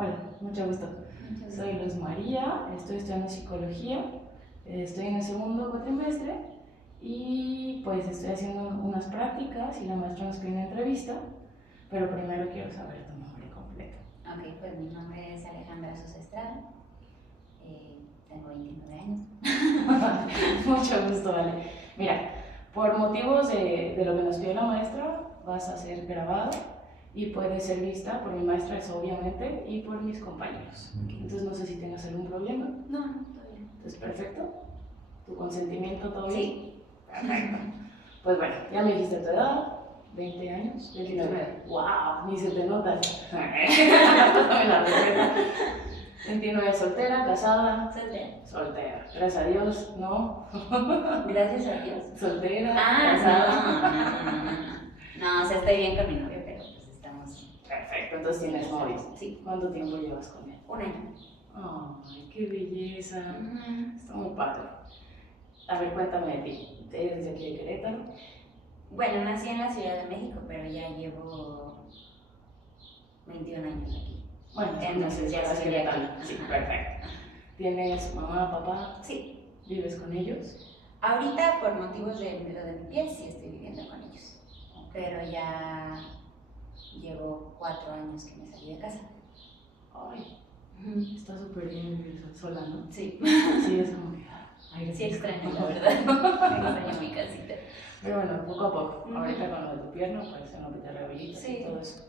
Hola, mucho gusto. Mucho gusto. Soy Luz María, estoy estudiando psicología, estoy en el segundo cuatrimestre y pues estoy haciendo unas prácticas y la maestra nos pide una entrevista, pero primero quiero saber tu nombre completo. Ok, pues mi nombre es Alejandra Sosa Estrada, tengo 29 años. Mucho gusto, vale. Mira, por motivos de lo que nos pidió la maestra, vas a ser grabada y puede ser vista por mi maestra, eso obviamente, y por mis compañeros. Entonces no sé si tengas algún problema. No, todo bien. Entonces, perfecto. ¿Tu consentimiento todo bien? Sí. Perfecto. Pues bueno, ya me dijiste tu edad, 20 años, 29. ¡Wow! Ni se te nota. Me la respeto. 29, soltera, casada. Soltera. Soltera. Gracias a Dios, ¿no? Gracias a Dios. Soltera, Ah, casada. No, o sea, estoy bien con mi novio, pero pues estamos... Perfecto, entonces tienes novio. Sí. ¿Cuánto tiempo llevas con él? 1 año. Ay, qué belleza. Está muy padre. A ver, cuéntame de ti. ¿Eres de aquí de Querétaro? Bueno, nací en la Ciudad de México, pero ya llevo 21 años aquí. Bueno, entonces ya soy de aquí. Sí, perfecto. ¿Tienes mamá, papá? Sí. ¿Vives con ellos? Ahorita, por motivos de lo de mi piel, sí estoy viviendo con ellos. Pero ya llevo 4 años que me salí de casa. Ay, está súper bien vivir sola, ¿no? Sí. Sí, es como que... Ay, Sí extraño, la verdad. Extraño mi casita. Pero bueno, poco a poco. Ahorita con lo de tu pierna, pues en lo que te rehabilitas Sí. y todo eso.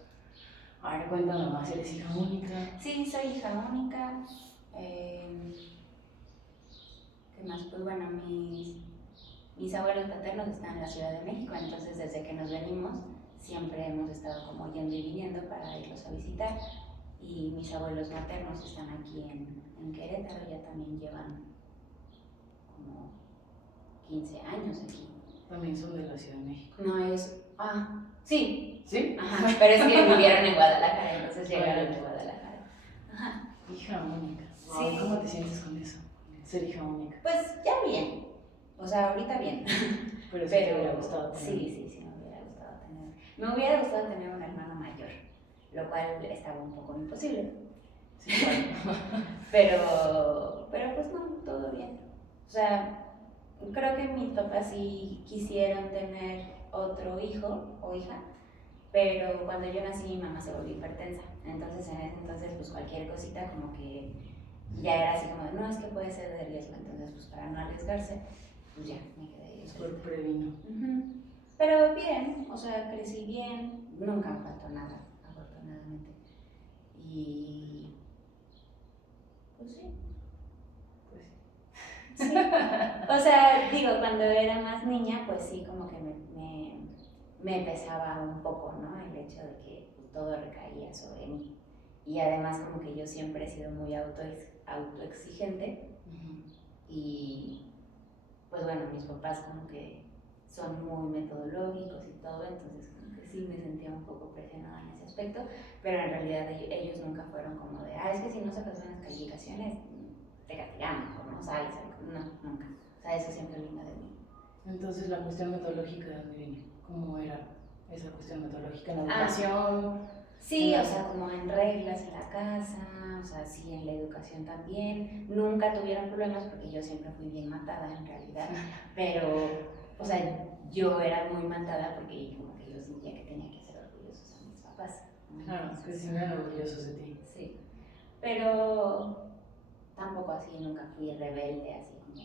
A ver, cuéntame más, ¿eres hija única? Sí, soy hija única. ¿Qué más? Pues bueno, mis abuelos paternos están en la Ciudad de México, entonces desde que nos venimos siempre hemos estado como yendo y viniendo para irlos a visitar. Y mis abuelos maternos están aquí en Querétaro, ya también llevan como 15 años aquí. También son de la Ciudad de México. No es... Ah, sí. ¿Sí? Ajá, pero es que vivieron en Guadalajara, entonces llegaron de Guadalajara. Ajá. Hija única. Sí. Wow, ¿cómo te sientes con eso? Ser hija única. Pues ya bien. O sea, ahorita bien. Pero sí te hubiera gustado tener. Sí, me hubiera gustado tener. Me hubiera gustado tener una hermana mayor, lo cual estaba un poco imposible. Sí, claro. pero pues no, todo bien. O sea, creo que mis papás sí quisieron tener otro hijo o hija, pero cuando yo nací mi mamá se volvió hipertensa. Entonces en ese entonces pues cualquier cosita como que ya era así como de, no, es que puede ser de riesgo. Entonces pues para no arriesgarse, pues ya me quedé yo. Por previno. Pero bien, o sea, crecí bien, nunca me faltó nada, afortunadamente. Y pues sí. Sí. O sea, digo, cuando era más niña, pues sí, como que me pesaba un poco, ¿no? El hecho de que pues, todo recaía sobre mí. Y además como que yo siempre he sido muy autoexigente. Y pues bueno, mis papás como que son muy metodológicos y todo, entonces como que sí me sentía un poco presionada en ese aspecto, pero en realidad ellos nunca fueron como de, es que si no sacas buenas calificaciones, te castigamos o no sales, no, nunca. O sea, eso siempre vino de mí. Entonces, la cuestión metodológica, ¿de dónde viene? ¿Cómo era esa cuestión metodológica en la educación? Sí, o sea, como en reglas en la casa, o sea, sí, en la educación también. Nunca tuvieron problemas porque yo siempre fui bien matada en realidad, pero, o sea, yo era muy matada porque como que yo sentía que tenía que ser orgullosos a mis papás. Claro, que se sientan orgullosos de ti. Sí, pero tampoco así, nunca fui rebelde, así como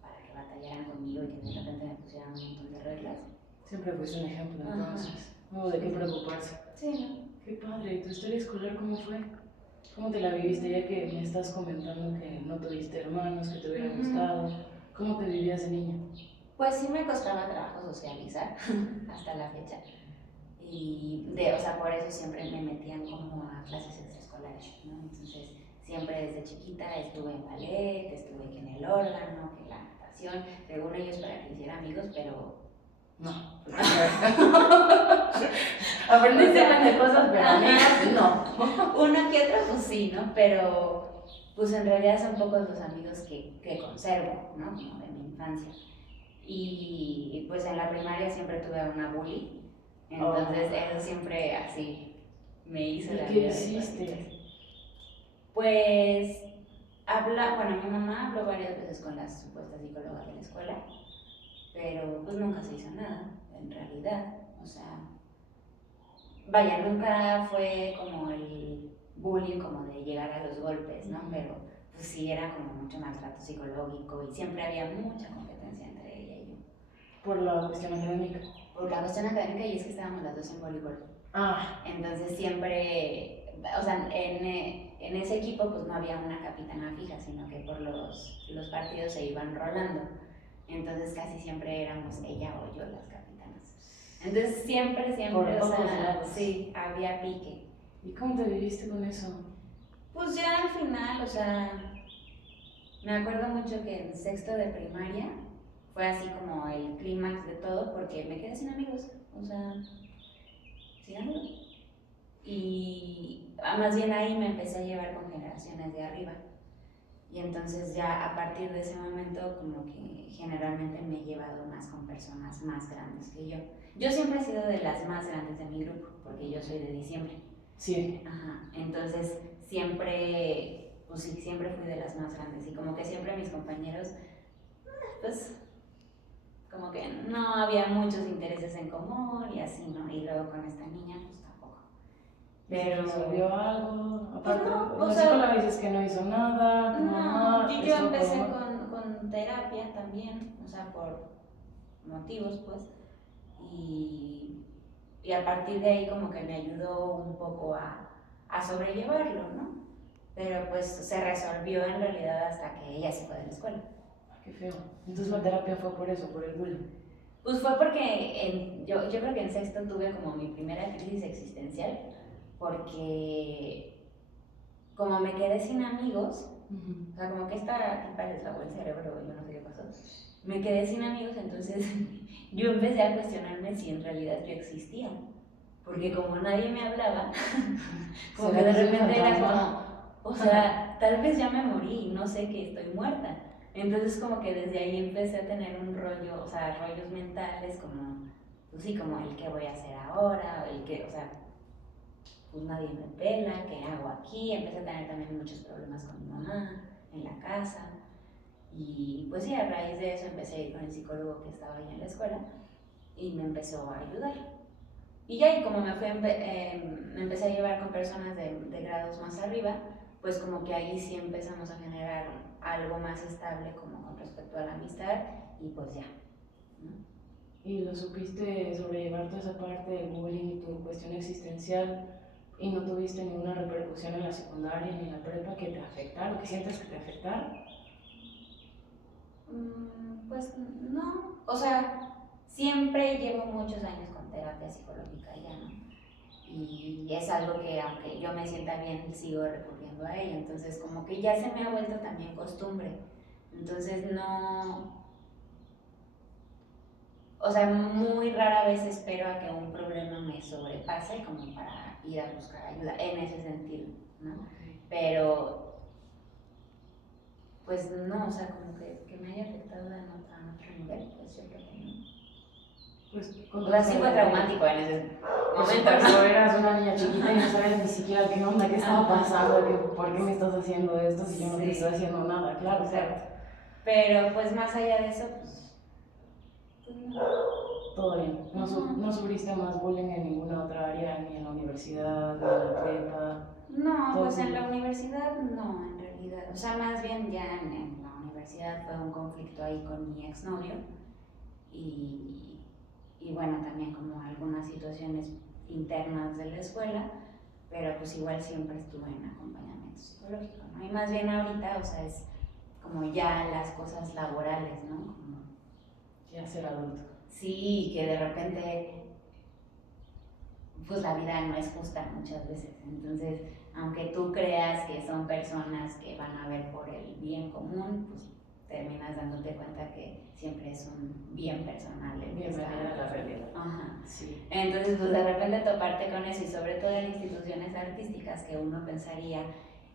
para que batallaran conmigo y que de repente me pusieran un montón de reglas. Siempre fuiste un ejemplo, entonces. No, ¿de qué preocuparse? Sí, ¿no? Qué padre. ¿Y tu historia escolar cómo fue? ¿Cómo te la viviste ya que me estás comentando que no tuviste hermanos, que te hubiera gustado? ¿Cómo te vivías de niña? Pues sí me costaba trabajo socializar hasta la fecha. Y o sea, por eso siempre me metían como a clases extraescolares, ¿no? Entonces, siempre desde chiquita estuve en ballet, estuve que en el órgano, que en la natación, según ellos para que hiciera amigos, pero no. Aprendiste de cosas, pero amigas, no. Uno que otro, pues sí, ¿no? Pero, pues en realidad son pocos los amigos que conservo, ¿no? Como de mi infancia. Y pues en la primaria siempre tuve una bully, entonces eso siempre así me hizo la vida. ¿Qué hiciste? Pues bueno, mi mamá habló varias veces con las supuestas psicólogas de la escuela, pero pues nunca se hizo nada, en realidad. O sea, vaya, nunca fue como el bullying como de llegar a los golpes, ¿no? Pero pues sí era como mucho maltrato psicológico y siempre había mucha competencia entre ella y yo. Por la cuestión académica. Por la cuestión académica, y es que estábamos las dos en voleibol. Ah. Entonces siempre, o sea, en ese equipo pues no había una capitana fija, sino que por los partidos se iban rolando. Entonces casi siempre éramos ella o yo las capitanas. Entonces siempre, o sea, sí, había pique. ¿Y cómo te viviste con eso? Pues ya al final, o sea, me acuerdo mucho que en sexto de primaria fue así como el clímax de todo, porque me quedé sin amigos, o sea, sin amigos. Y más bien ahí me empecé a llevar con generaciones de arriba. Y entonces ya a partir de ese momento como que generalmente me he llevado más con personas más grandes que yo. Yo siempre he sido de las más grandes de mi grupo, porque yo soy de diciembre. Sí. Ajá, entonces siempre, pues sí, siempre fui de las más grandes y como que siempre mis compañeros, pues como que no había muchos intereses en común y así, ¿no? Y luego con esta niña, pues tampoco. Pero ¿resolvió algo? Aparte, pues no, la psicóloga dices que no hizo nada, tu mamá... Yo empecé con terapia también, o sea, por motivos, pues, y a partir de ahí como que me ayudó un poco a sobrellevarlo, ¿no? Pero pues se resolvió en realidad hasta que ella se fue de la escuela. Qué feo. Entonces la terapia fue por eso, por el bullying. Pues fue porque yo creo que en sexto tuve como mi primera crisis existencial, porque como me quedé sin amigos, o sea, como que esta tipa les lavó el cerebro, yo no sé qué pasó, me quedé sin amigos, entonces yo empecé a cuestionarme si en realidad yo existía, porque como nadie me hablaba, como que de repente era como, o sea, tal vez ya me morí y no sé que estoy muerta. Entonces como que desde ahí empecé a tener un rollo, o sea, rollos mentales como, pues sí, como el qué voy a hacer ahora, o el que, o sea, pues nadie me pela, ¿qué hago aquí? Empecé a tener también muchos problemas con mi mamá, en la casa, y pues sí, a raíz de eso empecé a ir con el psicólogo que estaba ahí en la escuela, y me empezó a ayudar. Y ya, y como me empecé a llevar con personas de grados más arriba, pues como que ahí sí empezamos a generar algo más estable como con respecto a la amistad y pues ya, ¿no? ¿Y lo supiste sobrellevar toda esa parte del bullying y tu cuestión existencial y no tuviste ninguna repercusión en la secundaria ni en la prepa que te afectara o que sientas que te afectara? Pues no, o sea, siempre llevo muchos años con terapia psicológica ya, ¿no? Y es algo que aunque yo me sienta bien, sigo recurriendo a ella, entonces como que ya se me ha vuelto también costumbre, entonces no, o sea, muy rara vez espero a que un problema me sobrepase como para ir a buscar ayuda en ese sentido, ¿no? Okay. Pero, pues no, o sea, como que me haya afectado a otro nivel, pues yo creo que no. Pues, o sea, sí fue traumático en ese momento. Cuando eras una niña chiquita y no sabes ni siquiera qué onda, qué estaba pasando, por qué me estás haciendo esto si yo no te estoy haciendo nada, claro, exacto. Pero pues más allá de eso, pues no. Todo bien, no sufriste más bullying en ninguna otra área, ni en la universidad, ni en la prepa. No, pues en la universidad no, en realidad. O sea, más bien ya en la universidad fue un conflicto ahí con mi exnovio y bueno, también como algunas situaciones internas de la escuela, pero pues igual siempre estuve en acompañamiento psicológico, ¿no? Y más bien ahorita, o sea, es como ya las cosas laborales, ¿no? Como ya ser adulto. Sí, que de repente, pues la vida no es justa muchas veces, entonces, aunque tú creas que son personas que van a ver por el bien común, pues terminas dándote cuenta que siempre es un bien personal. Bienvenida a la realidad. Ajá. Sí. Entonces, pues de repente toparte con eso y sobre todo en instituciones artísticas que uno pensaría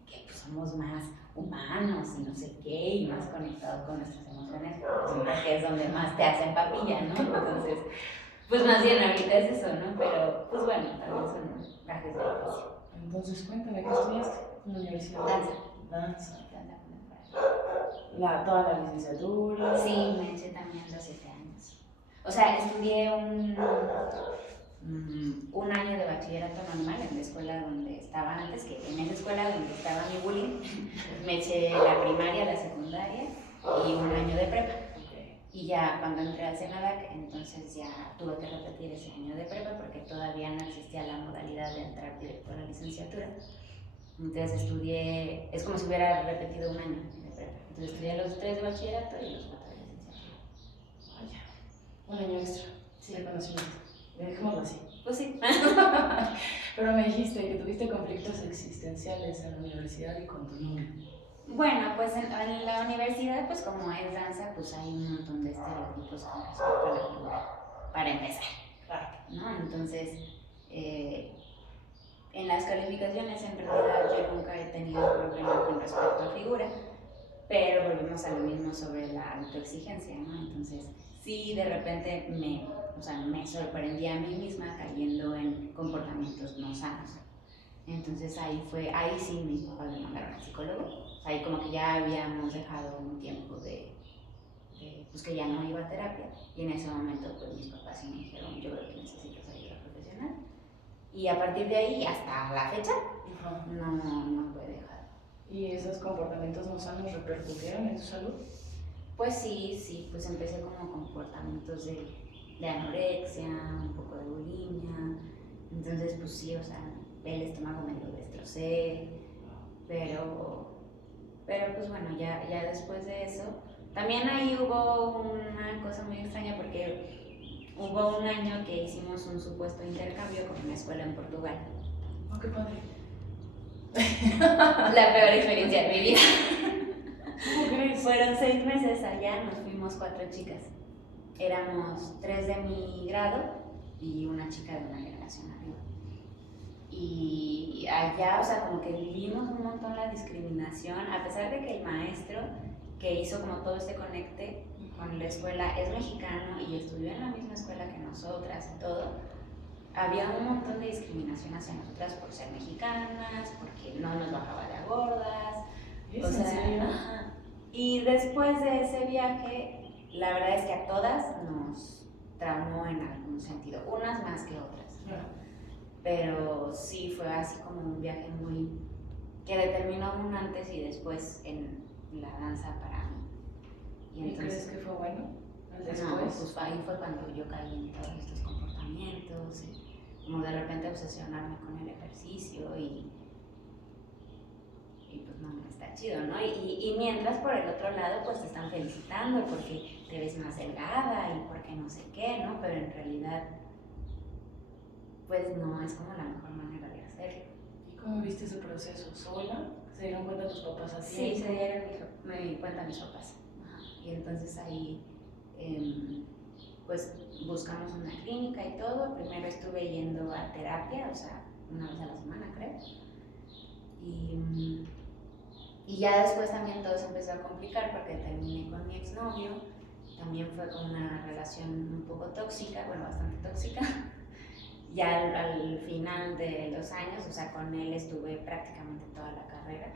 que pues, somos más humanos y no sé qué y más conectados con nuestras emociones, porque es donde más te hacen papilla, ¿no? Entonces, pues más bien ahorita es eso, ¿no? Pero pues bueno, también son gajes de oficio. Entonces, cuéntame, ¿qué estudiaste? en la universidad? Danza. Danza. Danza contemporánea. Toda la licenciatura. Sí, me eché también los 7 años. O sea, estudié un año de bachillerato normal en la escuela donde estaba antes, que en esa escuela donde estaba mi bullying, me eché la primaria, la secundaria y un año de prepa. Y ya cuando entré al CENADAC, entonces ya tuve que repetir ese año de prepa porque todavía no existía la modalidad de entrar directo a la licenciatura. Entonces estudié, es como si hubiera repetido un año de prepa. Entonces estudié los 3 de bachillerato y los 4 de licenciatura. Vaya, un año extra de conocimiento. Dejémoslo así. Pues sí. Pero me dijiste que tuviste conflictos existenciales en la universidad y con tu novio. Bueno, pues en la universidad, pues como es danza, pues hay un montón de estereotipos con respecto a la figura, para empezar. Claro. ¿No? Entonces, en las calificaciones en realidad yo nunca he tenido problema con respecto a figura, pero volvemos a lo mismo sobre la autoexigencia, ¿no? Entonces, sí, de repente me sorprendí a mí misma cayendo en comportamientos no sanos. Entonces ahí sí mis papás me mandaron al psicólogo. O sea, ahí como que ya habíamos dejado un tiempo pues que ya no iba a terapia. Y en ese momento pues mis papás sí me dijeron, yo creo que necesitas ayuda profesional. Y a partir de ahí hasta la fecha, no lo he dejado. ¿Y esos comportamientos no sanos repercutieron en tu salud? Pues sí, pues empecé como comportamientos de anorexia, un poco de bulimia. Entonces pues sí, o sea, el estómago me lo destrocé, pero pues bueno, ya después de eso, también ahí hubo una cosa muy extraña porque hubo un año que hicimos un supuesto intercambio con una escuela en Portugal. Oh, qué padre. La peor experiencia de mi vida. ¿Cómo crees? Fueron 6 meses allá, nos fuimos 4 chicas. Éramos 3 de mi grado y una chica de una generación arriba. Y allá, o sea, como que vivimos un montón la discriminación, a pesar de que el maestro que hizo como todo este conecte con la escuela es mexicano y estudió en la misma escuela que nosotras y todo, había un montón de discriminación hacia nosotras por ser mexicanas, porque no nos bajaba de a gordas. ¿Es en serio? Y después de ese viaje, la verdad es que a todas nos traumó en algún sentido, unas más que otras. Pero sí fue así como un viaje que determinó un antes y después en la danza para mí. ¿Y entonces, crees que fue bueno? Después? No, pues ahí fue cuando yo caí en todos estos comportamientos, como de repente obsesionarme con el ejercicio y pues no está chido, ¿no? Y mientras por el otro lado pues te están felicitando porque te ves más delgada y porque no sé qué, ¿no? Pero en realidad pues no es como la mejor manera de hacerlo. ¿Y cómo viste ese proceso? ¿Sola? ¿Se dieron cuenta tus papás así? Sí, me di cuenta mis papás. Y entonces ahí pues buscamos una clínica y todo. Primero estuve yendo a terapia, o sea, una vez a la semana creo. Y ya después también todo se empezó a complicar porque terminé con mi exnovio. También fue con una relación un poco tóxica, bueno, bastante tóxica. Ya al final de los años, o sea, con él estuve prácticamente toda la carrera,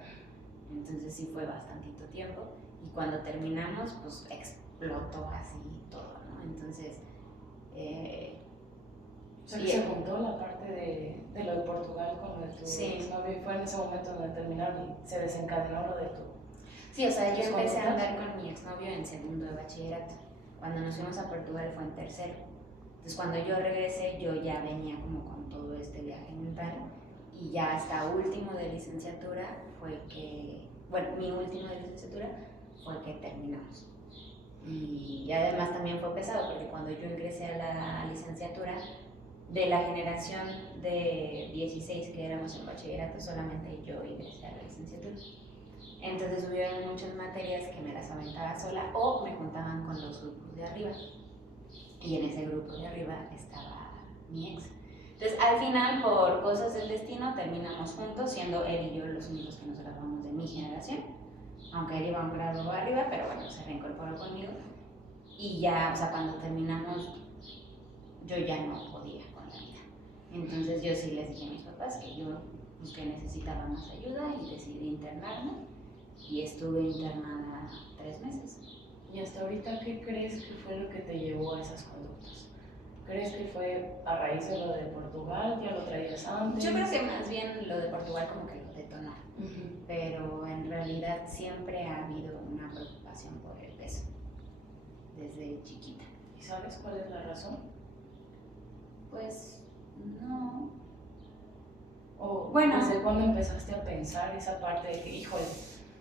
entonces sí fue bastantito tiempo. Y cuando terminamos, pues explotó así todo, ¿no? Entonces... o sea, que se juntó la parte de lo de Portugal con lo de tu exnovio, y fue en ese momento donde terminaron y se desencadenó lo de tu... Sí, o sea, yo empecé a andar con mi exnovio en segundo de bachillerato. Cuando nos fuimos a Portugal fue en tercero. Entonces cuando yo regresé, yo ya venía como con todo este viaje mental y ya hasta último de licenciatura fue que, bueno, mi último de licenciatura fue que terminamos. Y además también fue pesado porque cuando yo ingresé a la licenciatura, de la generación de 16 que éramos en bachillerato, solamente yo ingresé a la licenciatura. Entonces hubieron muchas materias que me las aventaba sola o me juntaban con los grupos de arriba. Y en ese grupo de arriba estaba mi ex. Entonces al final, por cosas del destino, terminamos juntos, siendo él y yo los únicos que nos graduamos de mi generación. Aunque él iba un grado arriba, pero bueno, se reincorporó conmigo. Y ya, o sea, cuando terminamos, yo ya no podía con la vida. Entonces yo sí les dije a mis papás que yo pues, que necesitaba más ayuda y decidí internarme y estuve internada 3 meses. ¿Y hasta ahorita qué crees que fue lo que te llevó a esas conductas? ¿Crees que fue a raíz de lo de Portugal? ¿Ya lo traías antes? Yo creo que más bien lo de Portugal como que lo detonó, pero en realidad siempre ha habido una preocupación por el peso, desde chiquita. ¿Y sabes cuál es la razón? Pues no. O bueno, ¿desde cuándo empezaste a pensar esa parte de que, híjole,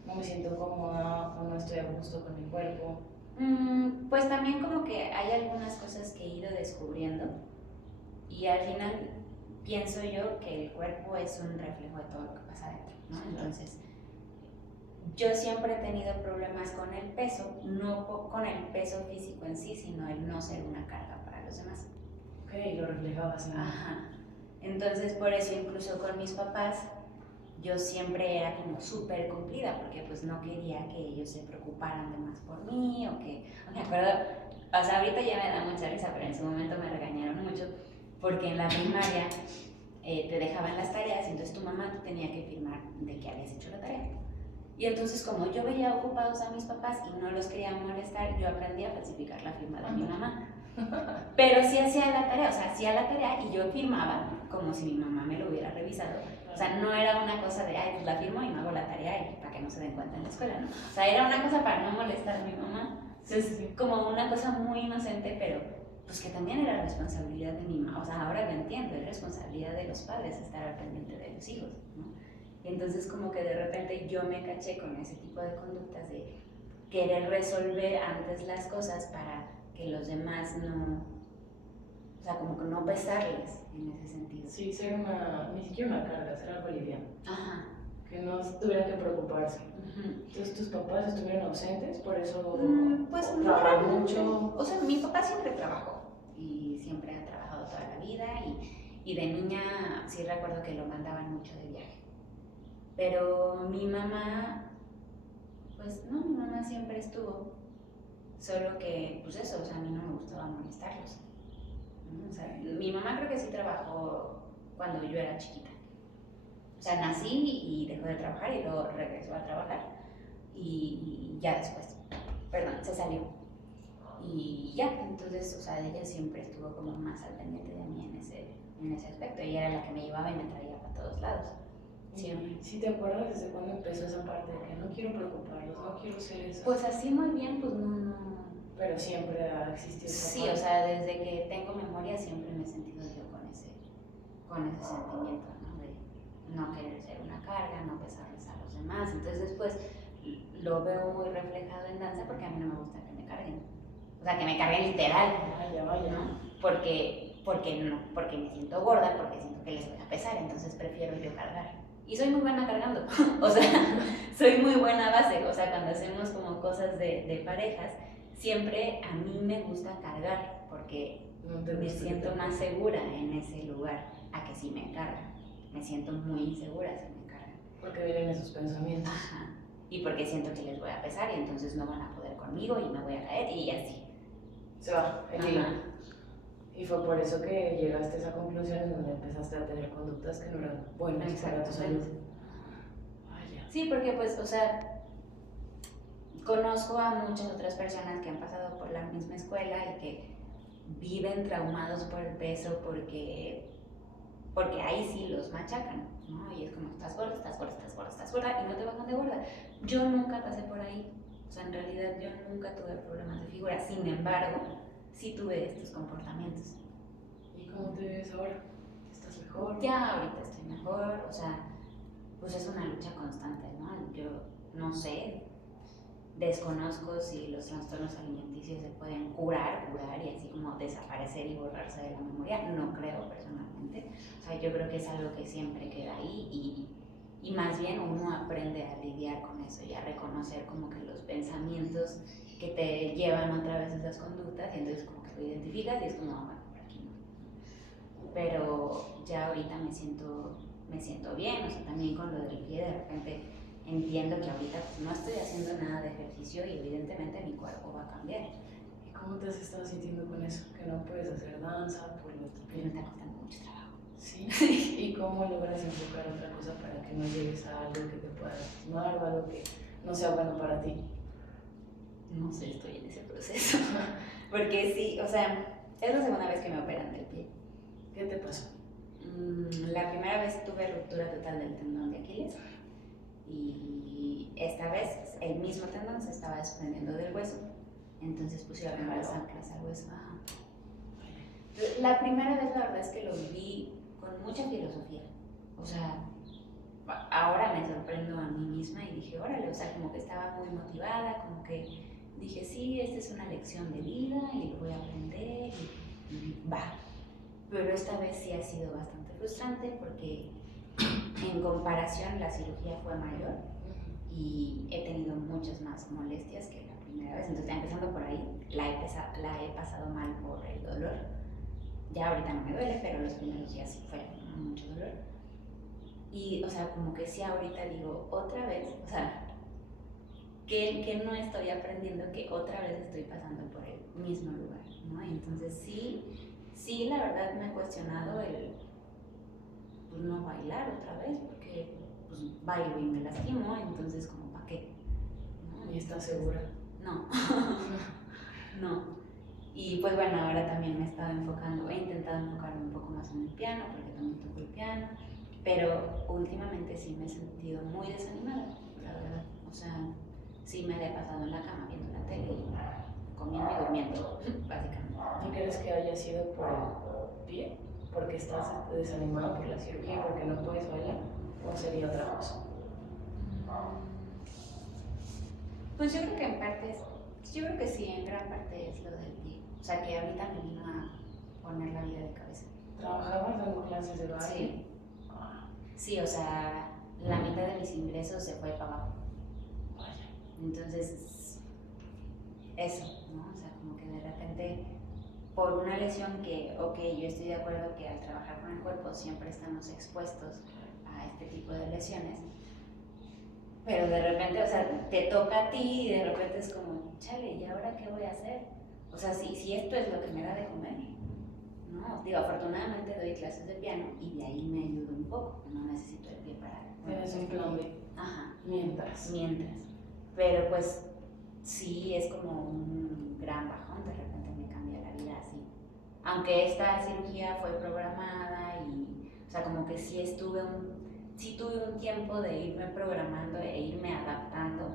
no me siento cómoda o no estoy a gusto con mi cuerpo? Pues también como que hay algunas cosas que he ido descubriendo y al final pienso yo que el cuerpo es un reflejo de todo lo que pasa dentro, ¿no? Entonces, yo siempre he tenido problemas con el peso, no con el peso físico en sí, sino el no ser una carga para los demás. Ok, lo reflejabas en... Ajá. Entonces, por eso incluso con mis papás, yo siempre era como súper cumplida, porque pues no quería que ellos se preocuparan de más por mí, o que, me acuerdo, o sea, ahorita ya me da mucha risa, pero en su momento me regañaron mucho, porque en la primaria te dejaban las tareas, y entonces tu mamá tenía que firmar de que habías hecho la tarea. Y entonces como yo veía ocupados a mis papás y no los quería molestar, yo aprendí a falsificar la firma de mi mamá. Pero sí hacía la tarea, o sea, hacía la tarea y yo firmaba como si mi mamá me lo hubiera revisado. O sea, no era una cosa de, ay, pues la firmo y no hago la tarea y para que no se den cuenta en la escuela, ¿no? O sea, era una cosa para no molestar a mi mamá. Entonces, como una cosa muy inocente, pero pues que también era responsabilidad de mi mamá. O sea, ahora lo entiendo, es responsabilidad de los padres estar al pendiente de los hijos, ¿no? Y entonces como que de repente yo me caché con ese tipo de conductas de querer resolver antes las cosas para que los demás no, o sea, como que no pesarles en ese sentido. Sí, ser una, ni siquiera una carga, ser algo liviano. Ajá. Que no tuvieran que preocuparse. Entonces, ¿tus papás estuvieron ausentes? Por eso pues trabajaron mucho. O sea, mi papá siempre trabajó y siempre ha trabajado toda la vida y de niña sí recuerdo que lo mandaban mucho de viaje. Pero mi mamá, pues no, mi mamá siempre estuvo, solo que, pues eso, o sea, a mí no me gustaba molestarlos. O sea, mi mamá creo que sí trabajó cuando yo era chiquita. O sea, nací y dejó de trabajar y luego regresó a trabajar y ya después, perdón, se salió. Y ya, entonces, o sea, ella siempre estuvo como más al pendiente de mí en ese aspecto. Ella era la que me llevaba y me traía para todos lados. Siempre. ¿Sí te acuerdas desde cuándo empezó esa parte de que no quiero preocuparlos, no quiero ser eso? Pues así muy bien, pues no. Pero siempre ha existido esa Sí, parte. o sea, desde que tengo memoria siempre me he sentido yo con ese sentimiento, ¿no? De no querer ser una carga, no pesarles a los demás. Entonces después lo veo muy reflejado en danza porque a mí no me gusta que me carguen. O sea, que me carguen literal. Vaya. ¿No? Porque me siento gorda, porque siento que les voy a pesar, entonces prefiero yo cargar. Y soy muy buena cargando, o sea, soy muy buena base, o sea, cuando hacemos como cosas de parejas, siempre a mí me gusta cargar, porque me siento más segura en ese lugar, a que si me cargan. Me siento muy insegura si me cargan. Porque vienen esos pensamientos. Ajá. Y porque siento que les voy a pesar y entonces no van a poder conmigo y me voy a caer y así. Se va, el hilo. Y fue por eso que llegaste a esa conclusión en donde empezaste a tener conductas que no eran buenas para tu salud. Vaya. Sí, porque pues, o sea, conozco a muchas otras personas que han pasado por la misma escuela y que viven traumados por el peso porque ahí sí los machacan, ¿no? Y es como, estás gorda y no te bajan de gorda. Yo nunca pasé por ahí, o sea, en realidad yo nunca tuve problemas de figura, sin embargo, sí tuve estos comportamientos. ¿Y cómo te ves ahora? ¿Estás mejor? Ya ahorita estoy mejor, o sea, pues es una lucha constante, ¿no? Yo no sé, desconozco si los trastornos alimenticios se pueden curar y así como desaparecer y borrarse de la memoria. No creo personalmente. O sea, yo creo que es algo que siempre queda ahí y más bien uno aprende a lidiar con eso y a reconocer como que los pensamientos que te llevan otra vez a esas conductas y entonces como que lo identificas y es como, bueno, por aquí no. Pero ya ahorita me siento bien, o sea, también con lo del pie de repente entiendo que ahorita pues, no estoy haciendo nada de ejercicio y evidentemente mi cuerpo va a cambiar. ¿Y cómo te has estado sintiendo con eso? Que no puedes hacer danza por lo Que me está costando mucho trabajo. Sí. ¿Y cómo logras enfocar otra cosa para que no llegues a algo que te pueda lastimar o algo que no sea bueno para ti? No sé, estoy en ese proceso. Porque sí, o sea, es la segunda vez que me operan del pie. ¿Qué te pasó? La primera vez tuve ruptura total del tendón de Aquiles y esta vez el mismo tendón se estaba desprendiendo del hueso, entonces pusieron las anclas al hueso. Ajá. La primera vez la verdad es que lo viví con mucha filosofía, o sea, ahora me sorprendo a mí misma y dije, órale, o sea, como que estaba muy motivada, como que dije, sí, esta es una lección de vida y lo voy a aprender y va. Pero esta vez sí ha sido bastante frustrante porque en comparación la cirugía fue mayor y he tenido muchas más molestias que la primera vez. Entonces, empezando por ahí, la he pasado mal por el dolor. Ya ahorita no me duele, pero los primeros días sí fue mucho dolor. Y, o sea, como que sí ahorita digo, otra vez, o sea, que no estoy aprendiendo, que otra vez estoy pasando por el mismo lugar, ¿no? Entonces sí, la verdad me he cuestionado el, pues no bailar otra vez, porque pues bailo y me lastimo, entonces como para qué, ¿no? ¿Y estás segura? No, no. Y pues bueno, ahora también me he estado enfocando, he intentado enfocarme un poco más en el piano, porque también toco el piano, pero últimamente sí me he sentido muy desanimada, la verdad. O sea, sí me la he pasado en la cama viendo la tele y comiendo y durmiendo, básicamente. ¿No crees que haya sido por el pie? ¿Porque estás desanimada por la cirugía y porque no puedes bailar? ¿O sería otra cosa? Pues yo creo que en parte yo creo que sí, en gran parte es lo del pie. O sea, que ahorita me vino a poner la vida de cabeza. ¿Trabajabas dando clases de baile? Sí. Sí, o sea, la mitad de mis ingresos se fue para abajo. Vaya. Entonces, eso, ¿no? O sea, como que de repente, por una lesión que, ok, yo estoy de acuerdo que al trabajar con el cuerpo siempre estamos expuestos a este tipo de lesiones, pero de repente, o sea, te toca a ti y de repente es como, chale, ¿y ahora qué voy a hacer? O sea, si esto es lo que me da de comer, ¿no? Digo, afortunadamente doy clases de piano y de ahí me ayudo un poco, no necesito el pie para... Tienes un plan B. Ajá. Mientras. Pero pues sí es como un gran bajón, de repente me cambia la vida así. Aunque esta cirugía fue programada y, o sea, como que sí tuve un tiempo de irme programando e irme adaptando.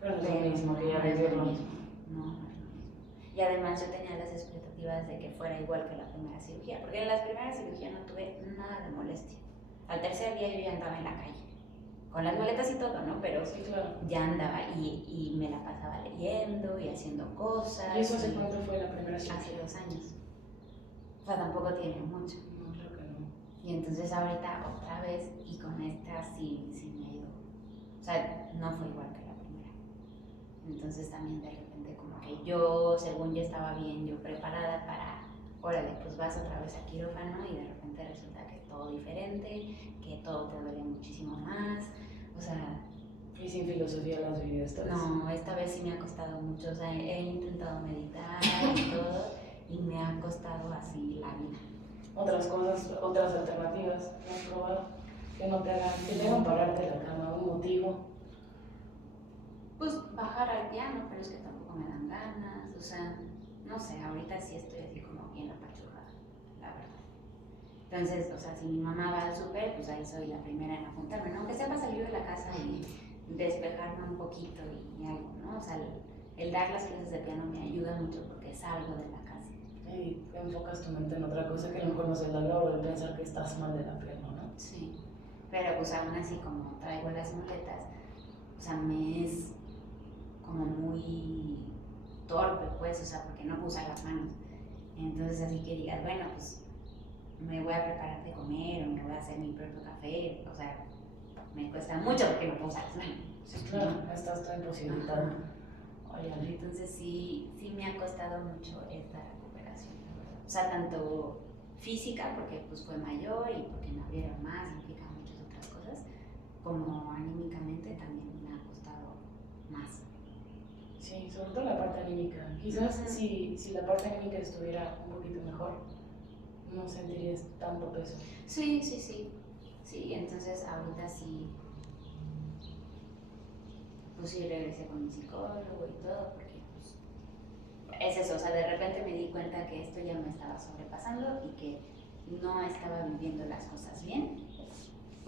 Pero no es lo mismo que ya vivir lo mismo. No, no es lo mismo. Y además yo tenía las expectativas de que fuera igual que la primera cirugía, porque en la primera cirugía no tuve nada de molestia. Al tercer día yo ya andaba en la calle, con las muletas y todo, ¿no? Pero sí, claro. ya andaba y me la pasaba leyendo y haciendo cosas. ¿Y eso hace cuánto fue la primera cirugía? Hace 2 años. O sea, tampoco tiene mucho. No, creo que no. Y entonces ahorita otra vez y con esta sí me ha ido. O sea, no fue igual que la primera. Entonces también de repente como que yo, según ya estaba bien, yo preparada para, órale, pues vas otra vez a quirófano y de repente resulta que es todo diferente, que todo te duele muchísimo más. O sea... ¿Y sin filosofía lo has vivido esta vez? No, esta vez sí me ha costado mucho. O sea, he intentado meditar y todo y me ha costado así la vida. Otras cosas, otras alternativas que has probado que no te hagan pararte de la cama, un motivo. Pues bajar al piano, pero es que tampoco me dan ganas. O sea, no sé, ahorita sí estoy así como bien apachurrada, la verdad. Entonces, o sea, si mi mamá va al súper, pues ahí soy la primera en apuntarme, ¿no? Aunque sea para salir de la casa y despejarme un poquito y algo, ¿no? O sea, el dar las clases de piano me ayuda mucho porque salgo de la casa. Y enfocas tu mente en otra cosa que a lo mejor no es el dolor o el pensar que estás mal de la pierna, ¿no? Sí, pero pues aún así como traigo las muletas, o sea, me es como muy torpe, pues, o sea, porque no puedo usar las manos. Entonces así que digas, bueno, pues me voy a preparar de comer o me voy a hacer mi propio café, o sea, me cuesta mucho porque no puedo usar las manos. Sí, claro, estás tan imposibilitada. Entonces sí me ha costado mucho esta recuperación, la verdad. O sea, tanto física, porque pues fue mayor y porque me abrieron más, implica muchas otras cosas, como anímicamente también me ha costado más. Sí, sobre todo la parte anímica. Quizás si la parte anímica estuviera un poquito mejor, no sentirías tanto peso. Sí, sí, sí. Sí, entonces ahorita sí, pues sí regresé con mi psicólogo y todo, porque pues es eso, o sea, de repente me di cuenta que esto ya me estaba sobrepasando y que no estaba viviendo las cosas bien.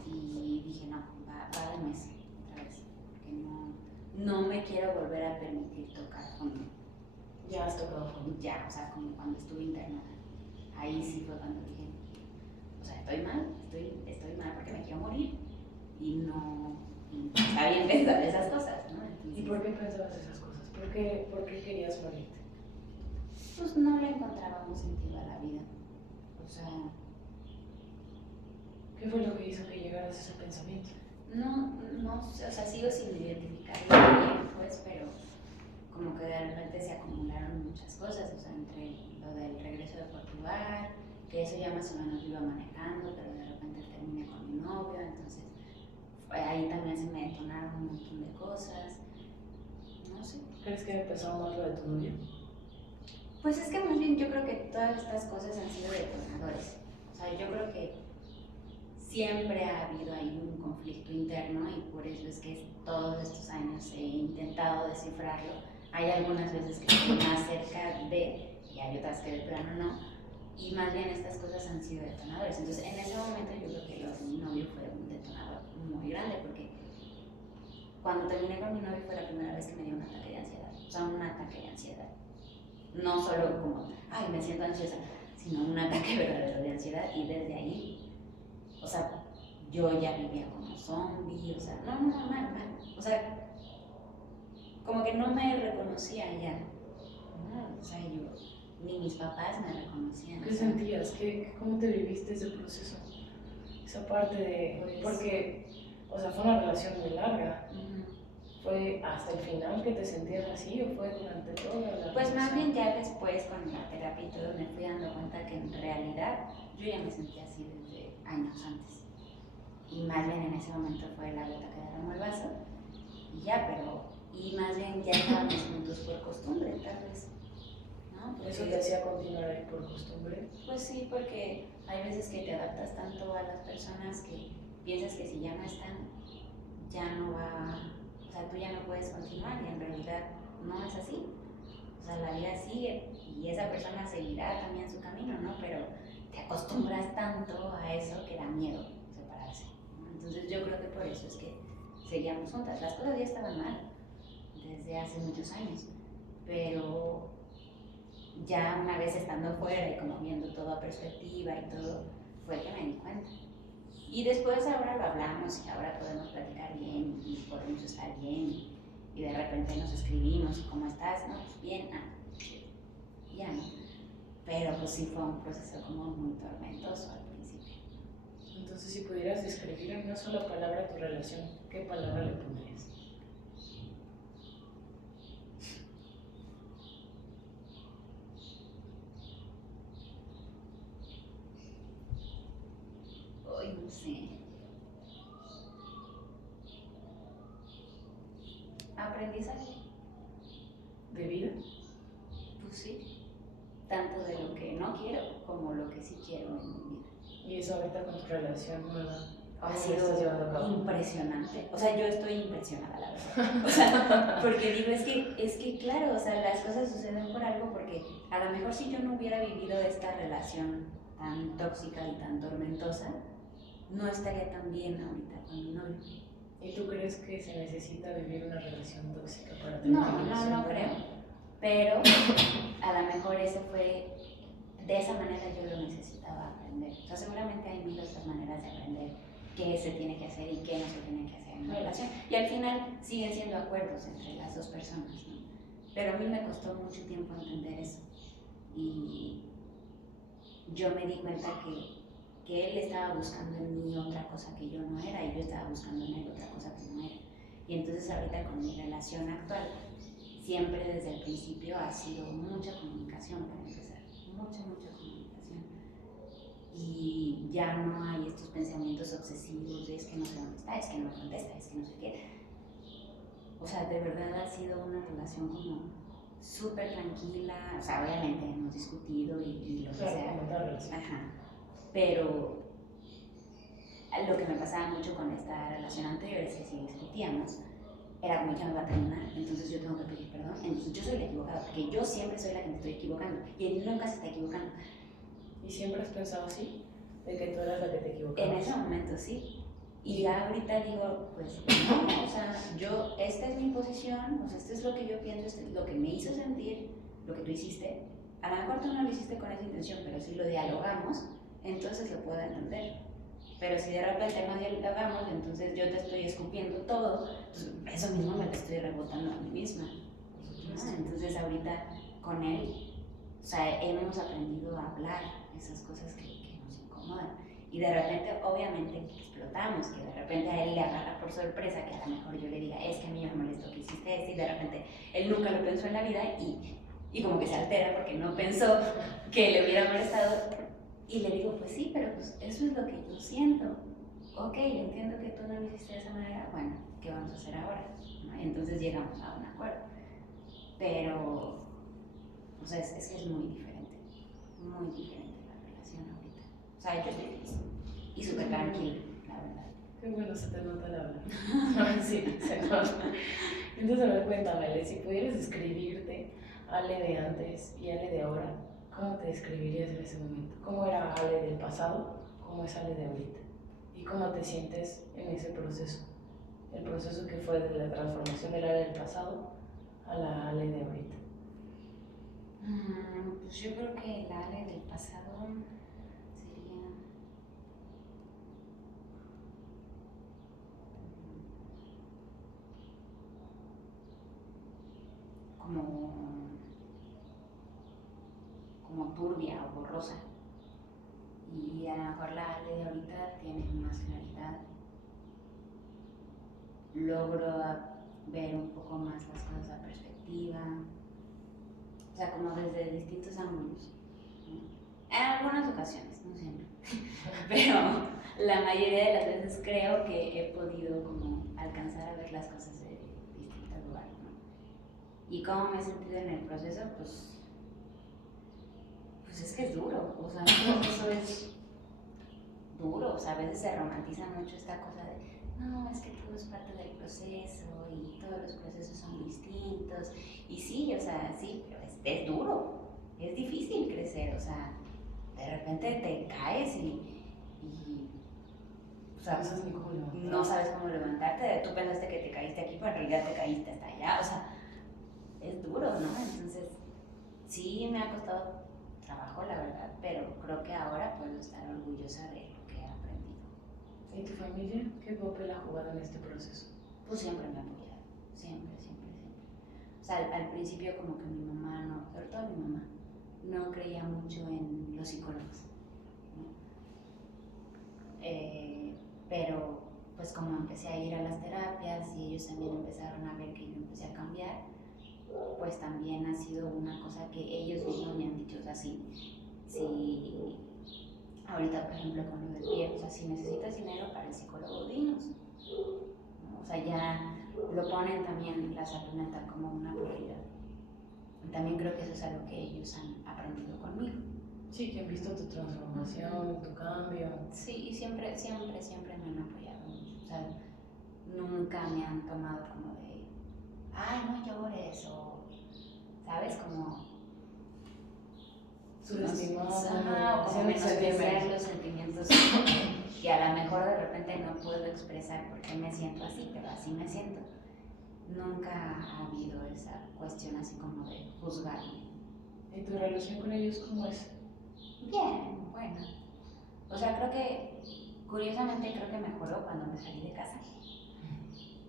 Y dije, no, va de mes otra vez, porque no me quiero volver a permitir tocar fondo. Ya has tocado fondo. Ya, o sea, como cuando estuve internada. Ahí sí fue cuando dije, o sea, estoy mal porque me quiero morir. Y no, y está bien pensar esas cosas, ¿no? Entonces, ¿Y por qué pensabas esas cosas? ¿Por qué querías morirte? pues no le encontraba un sentido a la vida. O sea, ¿Qué fue lo que hizo que llegaras a ese pensamiento? no sé, o sea, sigo sin identificarlo bien, pues, pero como que de repente se acumularon muchas cosas, o sea, entre lo del regreso de Portugal, que eso ya más o menos lo iba manejando, pero de repente terminé con mi novio, entonces ahí también se me detonaron un montón de cosas, no sé. ¿Crees que empezó más lo de tu novio? Pues es que más bien yo creo que todas estas cosas han sido detonadores, o sea, yo creo que siempre ha habido ahí un conflicto interno y por eso es que todos estos años he intentado descifrarlo. Hay algunas veces que estoy más cerca de, y hay otras que de plano no, y más bien estas cosas han sido detonadores. Entonces, en ese momento yo creo que lo de mi novio fue un detonador muy grande, porque cuando terminé con mi novio fue la primera vez que me dio un ataque de ansiedad, o sea, un ataque de ansiedad. No solo como, ay, me siento ansiosa, sino un ataque verdadero de ansiedad, y desde ahí, o sea, yo ya vivía como zombie, o sea, mal, o sea, como que no me reconocía ya, ¿no? O sea, ni mis papás me reconocían. ¿Qué sentías? ¿Cómo te viviste ese proceso? Esa parte de... Pues, porque, o sea, fue una relación muy larga. uh-huh. ¿Fue hasta el final que te sentías así o fue durante toda la Pues relación? más bien ya después con la terapia y todo me fui dando cuenta que en realidad yo ya me sentía así desde años antes. Y más bien en ese momento fue la gota que derramó el vaso y ya, y más bien ya estábamos juntos por costumbre, tal vez, ¿no? Porque, ¿eso te hacía continuar ahí por costumbre? pues sí, porque hay veces que te adaptas tanto a las personas que piensas que si ya no están, ya no va, o sea, tú ya no puedes continuar, y en realidad no es así. O sea, la vida sigue y esa persona seguirá también su camino, ¿no? Pero te acostumbras tanto a eso que da miedo separarse, ¿no? Entonces yo creo que por eso es que seguíamos juntas. Las cosas ya estaban mal desde hace muchos años, pero ya una vez estando fuera y como viendo todo a perspectiva y todo, fue que me di cuenta. Y después ahora lo hablamos y ahora podemos platicar bien y podemos estar bien y de repente nos escribimos, ¿cómo estás? No, pues bien, ya no. Pero pues sí fue un proceso como muy tormentoso al principio. Entonces, si pudieras describir en una sola palabra tu relación, ¿qué palabra le pondrías? Ay, no sé. Aprendizaje. ¿De vida? Pues sí. Tanto de lo que no quiero como lo que sí quiero en mi vida. ¿Y eso ahorita con tu relación nueva? Ha ¿Cómo lo estás llevando a sido cabo? impresionante. O sea, yo estoy impresionada, la verdad. O sea, porque digo, es que claro, o sea, las cosas suceden por algo, porque a lo mejor si yo no hubiera vivido esta relación tan tóxica y tan tormentosa, no estaría tan bien ahorita con mi novio. ¿Y tú crees que se necesita vivir una relación tóxica para tener una relación No buena? creo. Pero a lo mejor ese fue, de esa manera yo lo necesitaba aprender. O sea, seguramente hay mil otras maneras de aprender qué se tiene que hacer y qué no se tiene que hacer en una relación. Y al final siguen siendo acuerdos entre las dos personas, ¿no? Pero a mí me costó mucho tiempo entender eso. Y yo me di cuenta que él estaba buscando en mí otra cosa que yo no era y yo estaba buscando en él otra cosa que no era. Y entonces ahorita con mi relación actual, siempre desde el principio ha sido mucha comunicación para empezar, mucha comunicación. Y ya no hay estos pensamientos obsesivos de es que no sé dónde está, es que no me contesta, es que no sé qué. O sea, de verdad ha sido una relación como súper tranquila, o sea, obviamente hemos discutido y lo que sea. Ajá. Pero lo que me pasaba mucho con esta relación anterior es que si discutíamos, era como ya me va a terminar, entonces yo tengo que pedir perdón, entonces yo soy la equivocada, porque yo siempre soy la que me estoy equivocando y él nunca se está equivocando. ¿Y siempre has pensado así? ¿De que tú eras la que te equivocabas? En ese momento sí. Y ya ahorita digo, pues no, o sea, esta es mi posición, o sea, esto es lo que yo pienso, esto es lo que me hizo sentir, lo que tú hiciste. A lo mejor tú no lo hiciste con esa intención, pero si lo dialogamos, entonces lo puedo entender. Pero si de repente no dialogamos, entonces yo te estoy escupiendo todo, pues eso mismo me lo estoy rebotando a mí misma. Entonces ahorita con él, o sea, hemos aprendido a hablar esas cosas que nos incomodan. Y de repente, obviamente, explotamos, que de repente a él le agarra por sorpresa que a lo mejor yo le diga, es que a mí me molestó que hiciste esto, y de repente él nunca lo pensó en la vida y como que se altera porque no pensó que le hubiera molestado. Y le digo, pues sí, pero pues eso es lo que yo siento. Ok, entiendo que tú no lo hiciste de esa manera, bueno, ¿qué vamos a hacer ahora? ¿No? Entonces llegamos a un acuerdo. Pero, o sea, es que es muy diferente la relación ahorita. O sea, yo estoy feliz y súper tranquila, la verdad. Qué bueno, se te nota la habla. Sí, se nota. Entonces, a ver, cuéntame, si pudieras describirte Ale de antes y Ale de ahora, ¿cómo te describirías en ese momento? ¿Cómo era Ale del pasado? ¿Cómo es Ale de ahorita? ¿Y cómo te sientes en ese proceso? El proceso que fue de la transformación del Ale del pasado a la Ale de ahorita. Pues yo creo que el Ale del pasado sería como turbia o borrosa. Y a lo mejor la Ale de ahorita tiene más claridad. Logro ver un poco más las cosas a perspectiva. O sea, como desde distintos ángulos. En algunas ocasiones, no siempre. Pero la mayoría de las veces creo que he podido como alcanzar a ver las cosas de distintos lugares, ¿no? Y cómo me he sentido en el proceso, pues es que es duro. O sea, el proceso es duro. O sea, a veces se romantiza mucho esta cosa de no, es que todo es parte del proceso y todos los procesos son distintos. Y sí, o sea, sí, pero es duro, es difícil crecer, o sea, de repente te caes y o sea, no sabes cómo levantarte, tú pensaste que te caíste aquí, pero en realidad te caíste hasta allá, o sea, es duro, ¿no? Entonces, sí me ha costado trabajo, la verdad, pero creo que ahora puedo estar orgullosa de lo que he aprendido. ¿Y tu familia? ¿Qué papel ha jugado en este proceso? Pues siempre me ha apoyado, siempre. O sea, al principio como que mi mamá, no, sobre todo mi mamá, no creía mucho en los psicólogos, ¿no? Pero pues como empecé a ir a las terapias y ellos también empezaron a ver que yo empecé a cambiar, pues también ha sido una cosa que ellos mismos me han dicho, o sea, sí, ahorita por ejemplo con lo del pie, o sea, si necesitas dinero para el psicólogo, dinos, ¿no? O sea, ya lo ponen también la salud mental como una prioridad. También creo que eso es algo que ellos han aprendido conmigo. Sí, que han visto tu transformación, tu cambio. Sí, y siempre me han apoyado mucho. O sea, nunca me han tomado como de, ay, no llores, o, ¿sabes? Como subestimado, o como menospreciar los sentimientos que a lo mejor de repente no puedo expresar porque me siento así, pero así me siento. Nunca ha habido esa cuestión así como de juzgarme. ¿Y tu relación con ellos cómo es? Bien, bueno. O sea, curiosamente creo que mejoró cuando me salí de casa.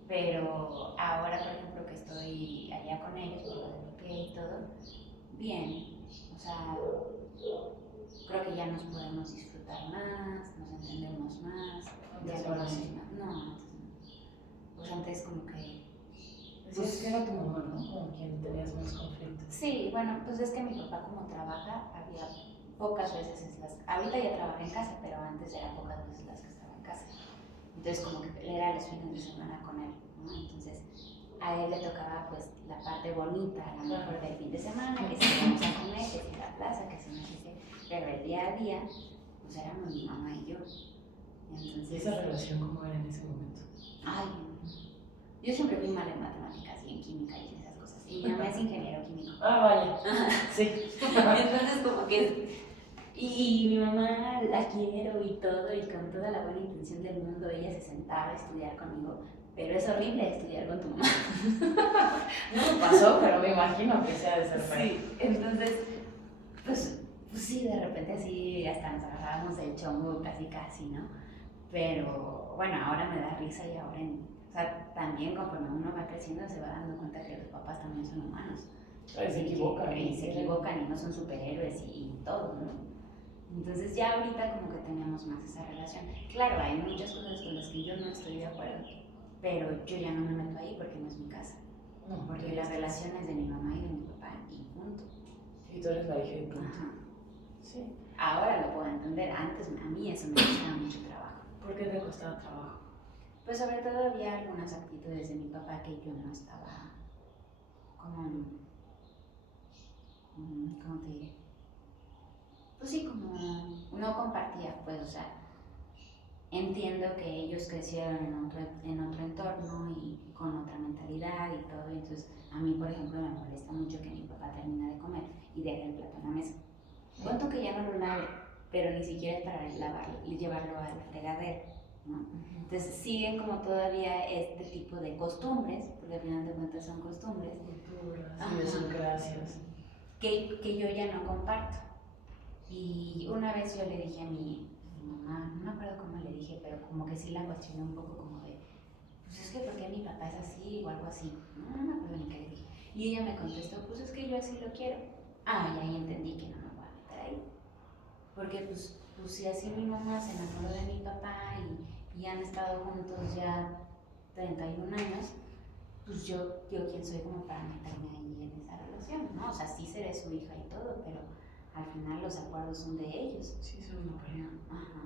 Pero ahora, por ejemplo, que estoy allá con ellos, por lo de mi pie y todo, bien. O sea, creo que ya nos podemos disfrutar más, nos entendemos más. Antes no era así. No, antes no. Pues antes como que... Decías que era tu mamá, ¿no? Con quien tenías más conflictos. Sí, bueno, pues es que mi papá como trabaja, había pocas veces ahorita ya trabaja en casa, pero antes eran pocas veces las que estaba en casa. Entonces como que era los fines de semana con él, ¿no? Entonces a él le tocaba pues la parte bonita, a lo mejor del fin de semana, que si vamos a comer, que si la plaza, que si no sé qué, pero el día a día, pues éramos mi mamá y yo. ¿Y esa relación cómo era en ese momento? Ay, yo siempre fui mala en matemáticas y en química y en esas cosas, y mi mamá es ingeniero químico. Ah, vaya, sí. Entonces como que, y mi mamá la quiero y todo, y con toda la buena intención del mundo, ella se sentaba a estudiar conmigo, pero es horrible estudiar con tu mamá. No me pasó, pero me imagino que sea de ser feo. Sí, entonces, pues sí, de repente así hasta nos agarrábamos del chongo casi, ¿no? Pero bueno, ahora me da risa y ahora, o sea, también conforme uno va creciendo se va dando cuenta que los papás también son humanos. Se equivocan. Y se equivocan y no son superhéroes y todo, ¿no? Entonces ya ahorita como que tenemos más esa relación. Claro, hay muchas cosas con las que yo no estoy de acuerdo, pero yo ya no me meto ahí porque no es mi casa. No, porque la relación es de mi mamá y de mi papá y punto. Y tú eres la hija y punto. Ajá. Sí. Ahora lo puedo entender, antes a mí eso me costaba mucho trabajo. ¿Por qué te costaba trabajo? Pues sobre todo había algunas actitudes de mi papá que yo no estaba como, ¿cómo te diré? Pues sí, como no compartía, pues, o sea, entiendo que ellos crecieron en otro entorno y con otra mentalidad y todo, y entonces a mí, por ejemplo, me molesta mucho que mi papá termine de comer y deje el plato en la mesa. Cuento que ya no lo lave, pero ni siquiera es para lavarlo y llevarlo al fregadero, ¿no? Entonces siguen como todavía este tipo de costumbres, porque al final de cuentas son costumbres. Culturas, idiosincrasias. Que yo ya no comparto. Y una vez yo le dije a mi mamá, no me acuerdo cómo le dije, pero como que sí la cuestioné un poco como de, pues es que ¿por qué mi papá es así o algo así? No me acuerdo ni qué le dije. Y ella me contestó, pues es que yo así lo quiero. Ah, y ahí entendí que no me voy a meter ahí. Porque pues si así mi mamá se enamoró de mi papá y han estado juntos ya 31 años, pues yo quién soy como para meterme ahí en esa relación, ¿no? O sea, sí seré su hija y todo, pero al final los acuerdos son de ellos. Sí, son una pareja. Ajá.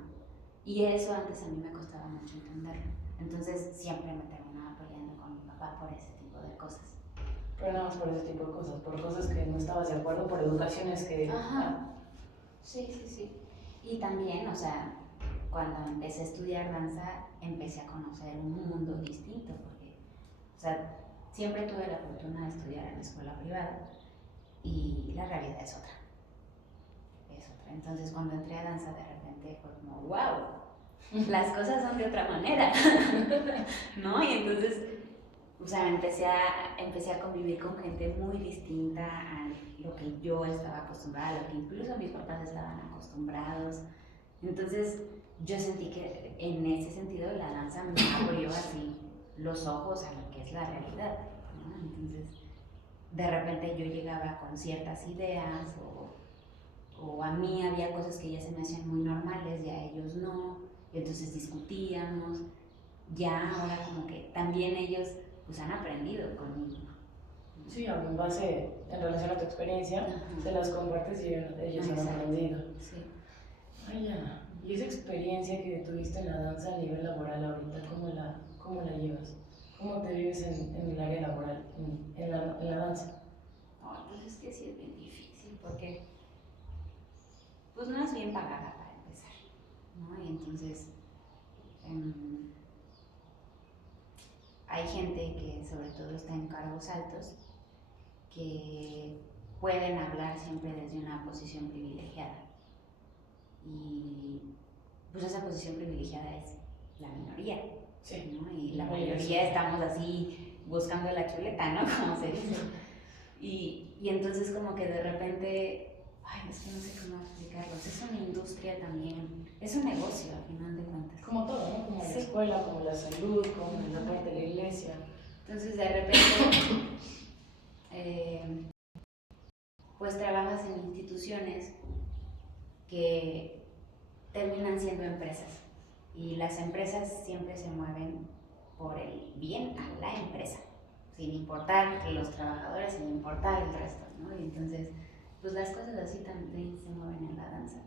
Y eso antes a mí me costaba mucho entenderlo. Entonces siempre me terminaba peleando con mi papá por ese tipo de cosas. Pero nada más por ese tipo de cosas, por cosas que no estabas de acuerdo, por educaciones que... Ajá. Sí. Y también, o sea, cuando empecé a estudiar danza, empecé a conocer un mundo distinto, porque, o sea, siempre tuve la fortuna de estudiar en escuela privada y la realidad es otra. Entonces, cuando entré a danza, de repente fue como, wow, las cosas son de otra manera, ¿no? Y entonces, o sea, empecé a convivir con gente muy distinta a lo que yo estaba acostumbrada, a lo que incluso mis papás estaban acostumbrados. Entonces, yo sentí que en ese sentido la danza me abrió así los ojos a lo que es la realidad, ¿no? Entonces, de repente yo llegaba con ciertas ideas o a mí había cosas que ya se me hacían muy normales y a ellos no, y entonces discutíamos. Ya ahora como que también ellos pues han aprendido conmigo. Sí, en relación a tu experiencia, se las compartes y ellos han aprendido. Sí. Ay, ya. ¿Y esa experiencia que tuviste en la danza a nivel laboral ahorita, cómo la llevas? ¿Cómo te vives en el área laboral, en la danza? No, pues es que sí es bien difícil porque pues no es bien pagada para empezar, ¿no? Y entonces hay gente que sobre todo está en cargos altos que pueden hablar siempre desde una posición privilegiada. Y pues esa posición privilegiada es la minoría, sí, ¿no? Y la mayoría estamos así buscando la chuleta, ¿no? Como se dice. Y entonces como que de repente, ay, es que no sé cómo explicarlo, es una industria también, es un negocio al final de cuentas. Como todo, ¿no? Como la escuela, como la salud, como la parte de la iglesia. Entonces de repente, pues trabajas en instituciones que terminan siendo empresas y las empresas siempre se mueven por el bien a la empresa, sin importar los trabajadores, sin importar el resto, ¿no? Y entonces, pues las cosas así también se mueven en la danza.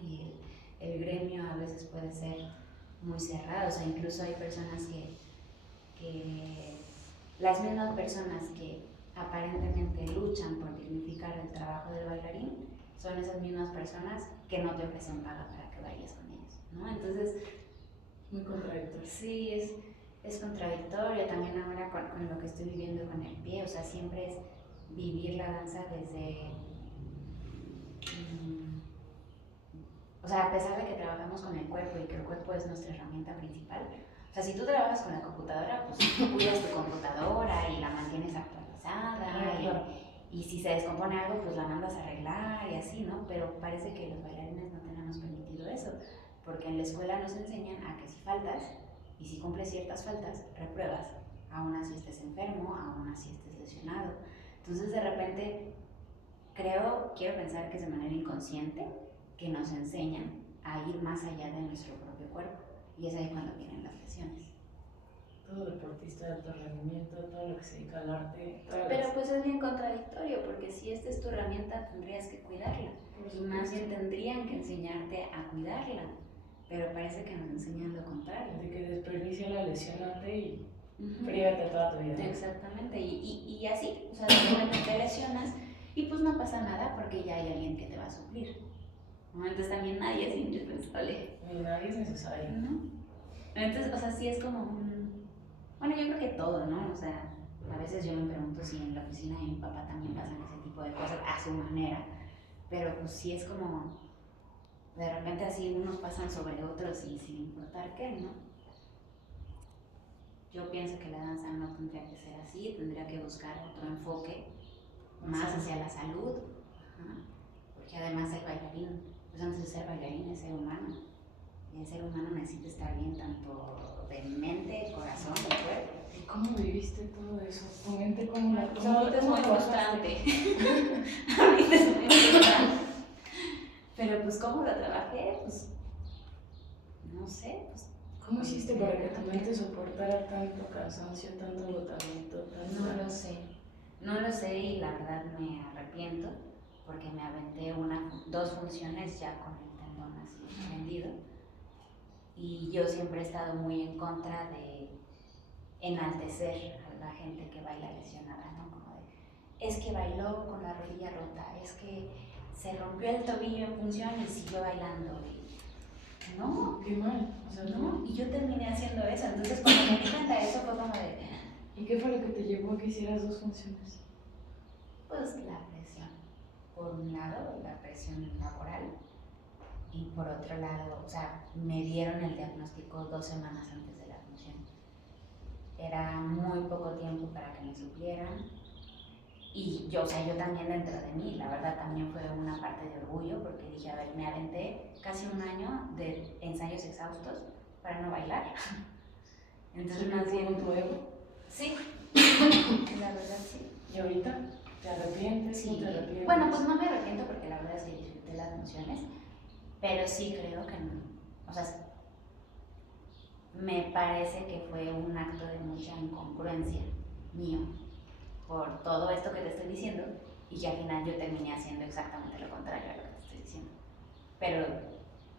Y el gremio a veces puede ser muy cerrado, o sea, incluso hay personas que las mismas personas que aparentemente luchan por dignificar el trabajo del bailarín son esas mismas personas que no te ofrecen paga para que bailes con ellos, ¿no? Entonces, muy contradictorio. Sí, es contradictorio también ahora con lo que estoy viviendo con el pie, o sea, siempre es vivir la danza desde, o sea, a pesar de que trabajamos con el cuerpo y que el cuerpo es nuestra herramienta principal, o sea, si tú trabajas con la computadora, pues cuidas tu computadora y la mantienes actualizada y si se descompone algo, pues la mandas a arreglar y así, ¿no? Pero parece que los bailarines no tenemos permitido eso, porque en la escuela nos enseñan a que si faltas y si cumples ciertas faltas, repruebas, aún así estés enfermo, aún así estés lesionado. Entonces de repente quiero pensar que es de manera inconsciente que nos enseñan a ir más allá de nuestro propio cuerpo y es ahí cuando vienen las lesiones. Todo deportista de alto rendimiento, todo lo que se dedica al arte. Pero pues es bien contradictorio porque si esta es tu herramienta tendrías que cuidarla y más bien tendrían que enseñarte a cuidarla, pero parece que nos enseñan lo contrario. De que desperdicia la lesionante y prívate toda tu vida. Exactamente, y así, o sea, de repente te lesionas y pues no pasa nada porque ya hay alguien que te va a suplir. ¿No? Entonces también nadie es indispensable. Ni nadie es necesario. ¿No? Entonces, o sea, sí es como bueno, yo creo que todo, ¿no? O sea, a veces yo me pregunto si en la oficina de mi papá también pasan ese tipo de cosas a su manera, pero pues sí es como, de repente así unos pasan sobre otros y sin importar qué, ¿no? Yo pienso que la danza no tendría que ser así, tendría que buscar otro enfoque más hacia la salud, porque además el bailarín, pues antes de ser bailarín es ser humano, y el ser humano necesita estar bien tanto de mente, corazón y cuerpo. ¿Y cómo viviste todo eso? ¿Tu mente cómo la tomaste? Ahorita es muy frustrante. Ahorita es muy frustrante. Pero pues ¿cómo lo trabajé? Pues no sé, pues ¿cómo hiciste para que tu mente soportara tanto cansancio, tanto agotamiento? No lo sé y la verdad me arrepiento porque me aventé 2 funciones ya con el tendón así prendido y yo siempre he estado muy en contra de enaltecer a la gente que baila lesionada, ¿no? Como de, es que bailó con la rodilla rota, es que se rompió el tobillo en función y siguió bailando. No, qué mal, o sea, no, y yo terminé haciendo eso, entonces cuando me di cuenta de eso fue como de... ¿Y qué fue lo que te llevó a que hicieras 2 funciones? Pues la presión, por un lado la presión laboral y por otro lado, o sea, me dieron el diagnóstico 2 semanas antes de la función. Era muy poco tiempo para que me suplieran y yo, o sea, yo también dentro de mí, la verdad también fue una parte de orgullo porque dije, a ver, me aventé casi 1 año de ensayos exhaustos para no bailar. Entonces, ¿más bien tu ego? Sí, la verdad sí. ¿Y ahorita? ¿Te arrepientes? Sí. ¿Te arrepientes? Bueno, pues no me arrepiento porque la verdad es que disfruté las funciones, pero sí creo que no, o sea, me parece que fue un acto de mucha incongruencia mío por todo esto que te estoy diciendo y que al final yo terminé haciendo exactamente lo contrario a lo que te estoy diciendo. Pero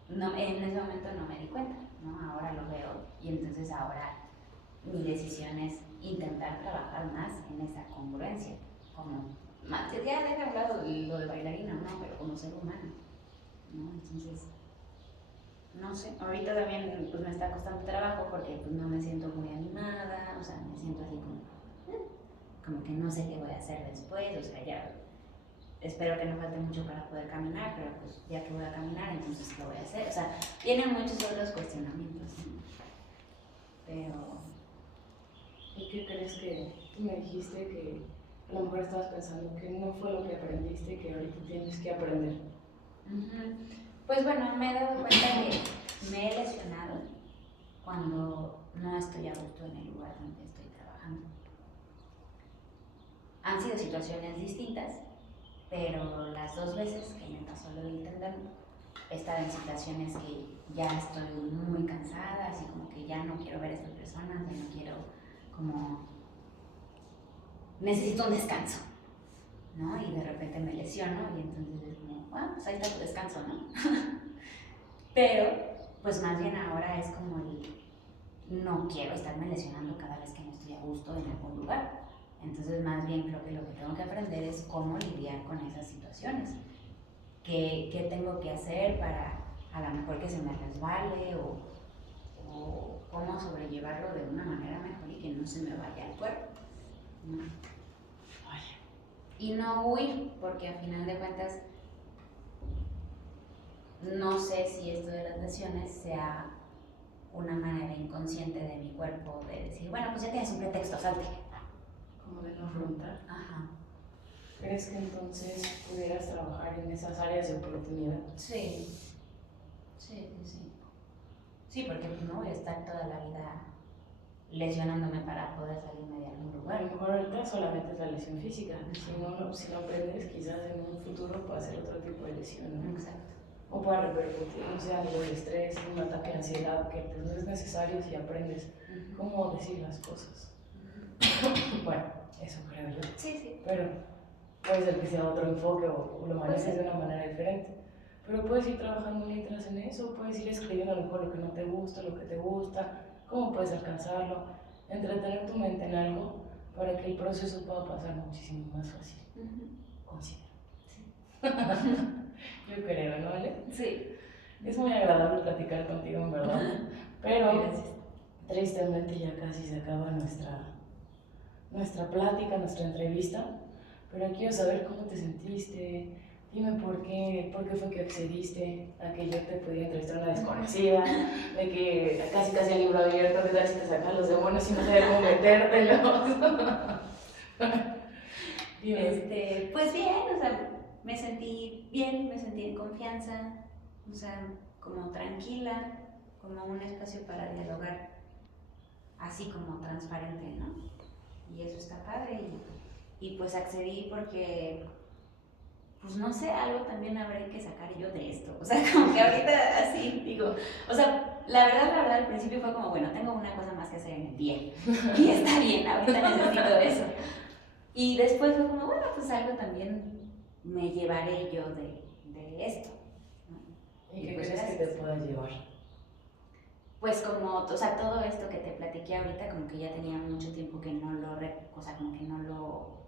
no, en ese momento no me di cuenta, ¿no? Ahora lo veo y entonces ahora mi decisión es intentar trabajar más en esa congruencia, como más, ya deja a un lado lo de bailarina, ¿no? Pero como ser humano, ¿no? Entonces, no sé, ahorita también pues me está costando trabajo porque pues no me siento muy animada, o sea, me siento así como que no sé qué voy a hacer después, o sea, ya espero que no falte mucho para poder caminar, pero pues ya que voy a caminar, entonces ¿qué voy a hacer? O sea, tienen muchos otros cuestionamientos, ¿no? Pero... ¿Y qué crees que tú me dijiste que a lo mejor estabas pensando que no fue lo que aprendiste y que ahorita tienes que aprender? Pues bueno, me he dado cuenta que me he lesionado cuando no estoy a gusto en el lugar donde estoy trabajando. Han sido situaciones distintas, pero las 2 veces que me pasó lo del tendón, he estado en situaciones que ya estoy muy cansada, así como que ya no quiero ver a estas personas, ya no quiero como... necesito un descanso, ¿no? Y de repente me lesiono y entonces es como, bueno, pues ahí está tu descanso, ¿no? Pero, pues más bien ahora es como no quiero estarme lesionando cada vez que no estoy a gusto en algún lugar. Entonces, más bien creo que lo que tengo que aprender es cómo lidiar con esas situaciones. ¿Qué tengo que hacer para a lo mejor que se me resbale o cómo sobrellevarlo de una manera mejor y que no se me vaya al cuerpo, ¿no? Y no huir, porque al final de cuentas no sé si esto de las lesiones sea una manera inconsciente de mi cuerpo de decir, bueno, pues ya tienes un pretexto, salte. Como de no afrontar. Ajá. ¿Crees que entonces pudieras trabajar en esas áreas de oportunidad? Sí. Sí, porque pues no voy a estar toda la vida lesionándome para poder salirme de algún A lugar. lo mejor ahorita solamente es la lesión física. Si no aprendes, quizás en un futuro pueda ser otro tipo de lesión, ¿no? Exacto. O pueda repercutir, no sé, a nivel de estrés, un ataque de ansiedad, que pues no es necesario si aprendes cómo decir las cosas. Bueno, eso creo yo. Sí. Pero puede ser que sea otro enfoque o lo manejes de una manera diferente. Pero puedes ir trabajando mientras en eso, puedes ir escribiendo a lo mejor lo que no te gusta, lo que te gusta, cómo puedes alcanzarlo, entretener tu mente en algo para que el proceso pueda pasar muchísimo más fácil. Considero. Yo creo, ¿no, Ale? Sí. Es muy agradable platicar contigo, en verdad. Pero Gracias. tristemente ya casi se acaba nuestra plática, nuestra entrevista. Pero quiero saber cómo te sentiste. Dime por qué fue que accediste a que yo te pudiera entrevistar a una desconocida, de que casi el libro abierto, qué tal si te sacan los demonios y no sabes cómo metértelos. Pues bien, o sea, me sentí bien, me sentí en confianza, o sea, como tranquila, como un espacio para dialogar, así como transparente, ¿no? Y eso está padre y pues accedí porque, pues no sé, algo también habré que sacar yo de esto, o sea, como que ahorita así digo, o sea, la verdad al principio fue como, bueno, tengo una cosa más que hacer en el día y está bien, ahorita necesito eso. Y después fue como, bueno, pues algo también me llevaré yo de esto, ¿no? ¿Y qué pues crees que te puedas llevar? Pues como, o sea, todo esto que te platiqué ahorita, como que ya tenía mucho tiempo que no lo, o sea, como que no lo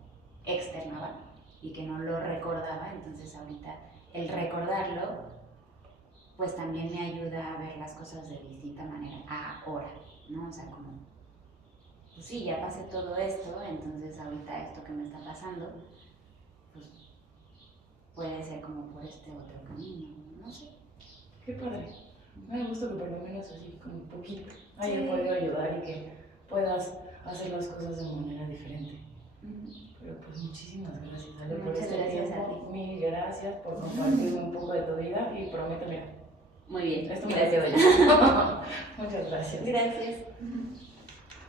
externaba y que no lo recordaba, entonces ahorita el recordarlo, pues también me ayuda a ver las cosas de distinta manera ahora, ¿no? O sea, como, pues sí, ya pasé todo esto, entonces ahorita esto que me está pasando, pues puede ser como por este otro camino, no sé. Qué padre. Me gusta que por lo menos así, como un poquito, haya podido ayudar y que puedas hacer las cosas de manera diferente. Pero pues muchísimas gracias, Ale, por este tiempo. Mil gracias por compartirme un poco de tu vida y prometo, mira. Muy bien. Esto me lo quedo yo. Muchas gracias. Gracias.